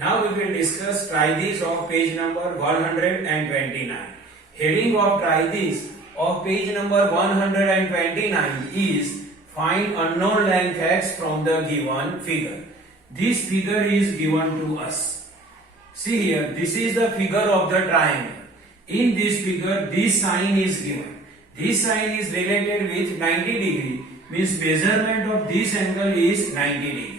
Now we will discuss try this of page number 129. Heading of try this of page number 129 is find unknown length x from the given figure. This figure is given to us. See here, this is the figure of the triangle. In this figure, this sign is given. This sign is related with 90 degree, means measurement of this angle is 90 degree.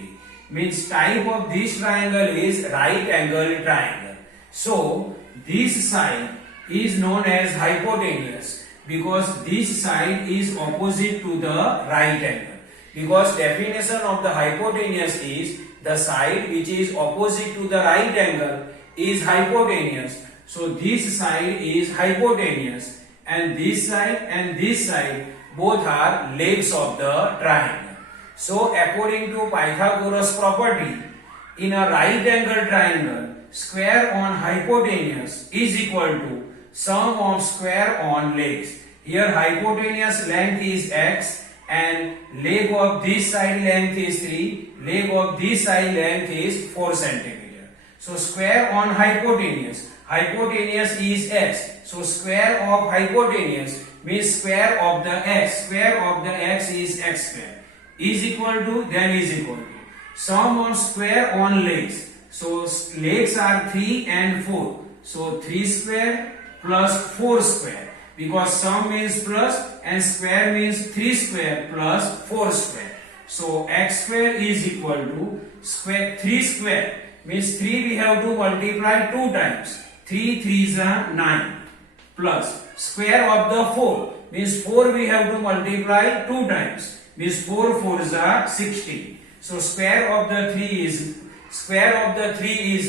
Means type of this triangle is right angle triangle. So this side is known as hypotenuse because this side is opposite to the right angle. Because definition of the hypotenuse is the side which is opposite to the right angle is hypotenuse. So this side is hypotenuse and this side both are legs of the triangle. So according to Pythagoras property, in a right angle triangle, square on hypotenuse is equal to sum of square on legs. Here hypotenuse length is x and leg of this side length is 3, leg of this side length is 4 centimeter. So square on hypotenuse, hypotenuse is x. So square of hypotenuse means square of the x is x square. Is equal to, then is equal to sum of square on legs. So legs are 3 and 4. So 3 square plus 4 square. Because sum means plus and square means 3 square plus 4 square. So x square is equal to square 3 square means 3 we have to multiply 2 times. 3 3s are 9 plus square of the 4 means 4 we have to multiply 2 times. Means 4 4s are 16. So square of the 3 is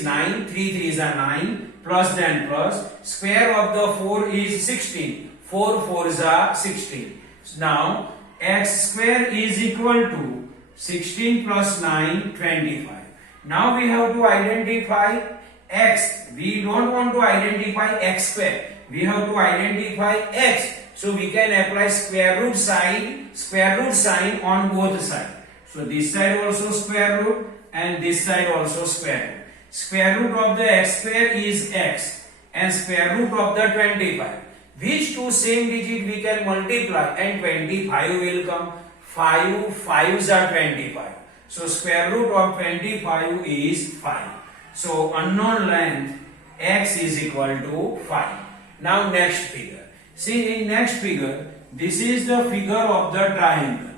9. 3 3s are 9 plus then plus square of the 4 is 16. 4 4s are 16. Now x square is equal to 16 plus 9 25. Now we have to identify x. We don't want to identify x square. We have to identify x. So we can apply square root sign on both sides. So this side also square root and this side also square root. Square root of the x square is x and square root of the 25. Which two same digit we can multiply and 25 will come. 5 5s are 25. So square root of 25 is 5. So unknown length x is equal to 5. Now next figure. See in next figure, this is the figure of the triangle.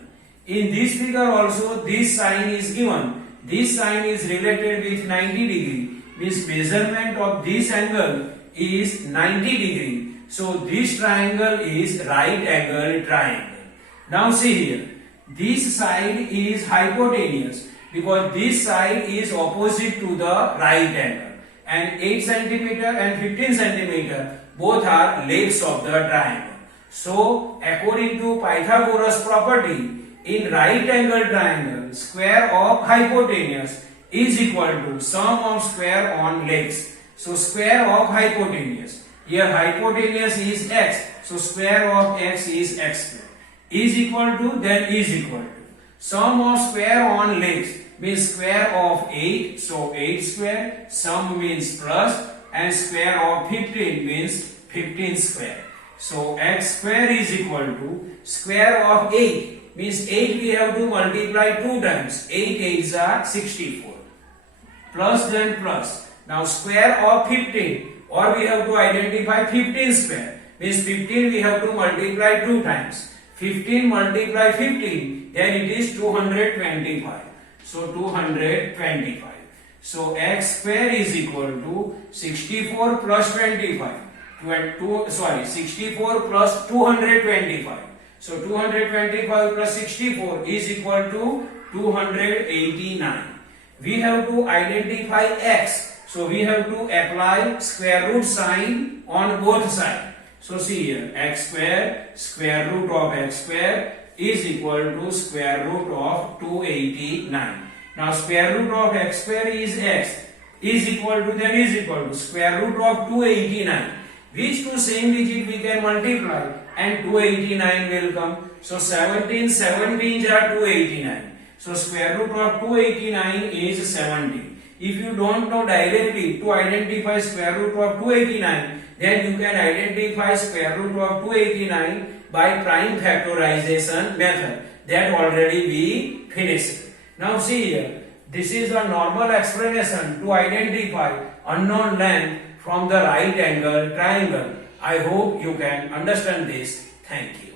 In this figure also this sign is given. This sign is related with 90 degree. Means measurement of this angle is 90 degree. So this triangle is right angle triangle. Now see here. This side is hypotenuse because this side is opposite to the right angle. And 8 centimeter and 15 centimeter both are legs of the triangle. So according to Pythagoras property, in right angle triangle, square of hypotenuse is equal to sum of square on legs. So square of hypotenuse. Here hypotenuse is x. So square of x is x square. Is equal to, then is equal to sum of square on legs means square of 8. So 8 square. Sum means plus and square of 15 means 15 square. So x square is equal to square of 8 means 8 we have to multiply 2 times. 8 8s are 64. Plus then plus. Now square of 15 or we have to identify 15 square means 15 we have to multiply 2 times. 15 multiply 15 then it is 225. So 225. So x square is equal to 64 plus 25. 64 plus 225. So 225 plus 64 is equal to 289. We have to identify x. So we have to apply square root sign on both sides. So see here, x square, square root of x square is equal to square root of 289. Now square root of x square is x is equal to, then is equal to square root of 289. Which two same digit we can multiply and 289 will come. So 17 17s are 289. So square root of 289 is 17. If you don't know directly to identify square root of 289, then you can identify square root of 289 by prime factorization method. That already we finished. Now see here, this is a normal explanation to identify unknown length from the right angle triangle. I hope you can understand this. Thank you.